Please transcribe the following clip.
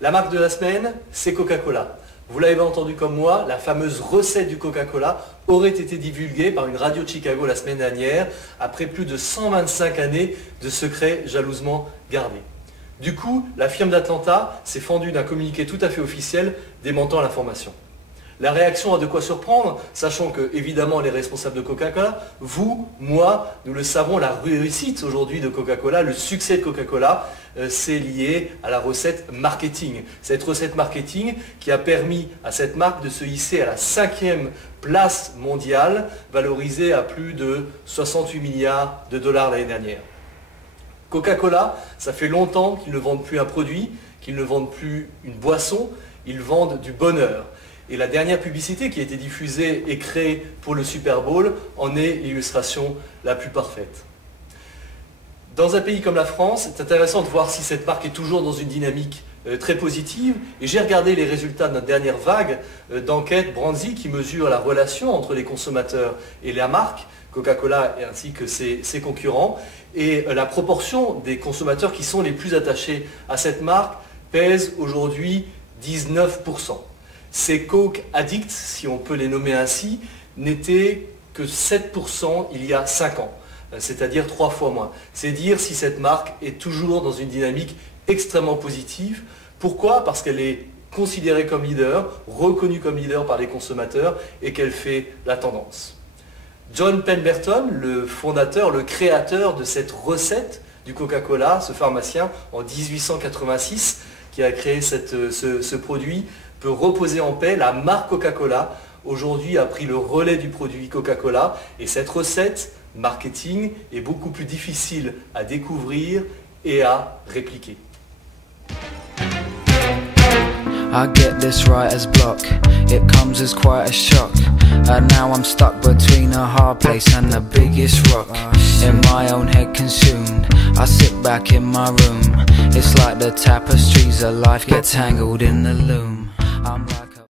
La marque de la semaine, c'est Coca-Cola. Vous l'avez entendu comme moi, la fameuse recette du Coca-Cola aurait été divulguée par une radio de Chicago la semaine dernière, après plus de 125 années de secrets jalousement gardés. Du coup, la firme d'Atlanta s'est fendue d'un communiqué tout à fait officiel démentant l'information. La réaction a de quoi surprendre, sachant que, évidemment, les responsables de Coca-Cola, vous, moi, nous le savons, la réussite aujourd'hui de Coca-Cola, le succès de Coca-Cola, c'est lié à la recette marketing. Cette recette marketing qui a permis à cette marque de se hisser à la 5e place mondiale, valorisée à plus de 68 milliards de dollars l'année dernière. Coca-Cola, ça fait longtemps qu'ils ne vendent plus un produit, qu'ils ne vendent plus une boisson, ils vendent du bonheur. Et la dernière publicité qui a été diffusée et créée pour le Super Bowl en est l'illustration la plus parfaite. Dans un pays comme la France, c'est intéressant de voir si cette marque est toujours dans une dynamique très positive. Et j'ai regardé les résultats de notre dernière vague d'enquête Brandzy qui mesure la relation entre les consommateurs et la marque, Coca-Cola ainsi que ses concurrents. Et la proportion des consommateurs qui sont les plus attachés à cette marque pèse aujourd'hui 19%. Ces Coke Addicts, si on peut les nommer ainsi, n'étaient que 7% il y a 5 ans, c'est-à-dire 3 fois moins. C'est dire si cette marque est toujours dans une dynamique extrêmement positive. Pourquoi ? Parce qu'elle est considérée comme leader, reconnue comme leader par les consommateurs et qu'elle fait la tendance. John Pemberton, le fondateur, le créateur de cette recette du Coca-Cola, ce pharmacien en 1886 qui a créé ce produit, peut reposer en paix. La marque Coca-Cola aujourd'hui a pris le relais du produit Coca-Cola et cette recette marketing est beaucoup plus difficile à découvrir et à répliquer. I get this right as block, it comes as quite a shock. And now I'm stuck between a hard place and the biggest rock. In my own head consumed, I sit back in my room. It's like the tapestries of life get tangled in the loom. I'm like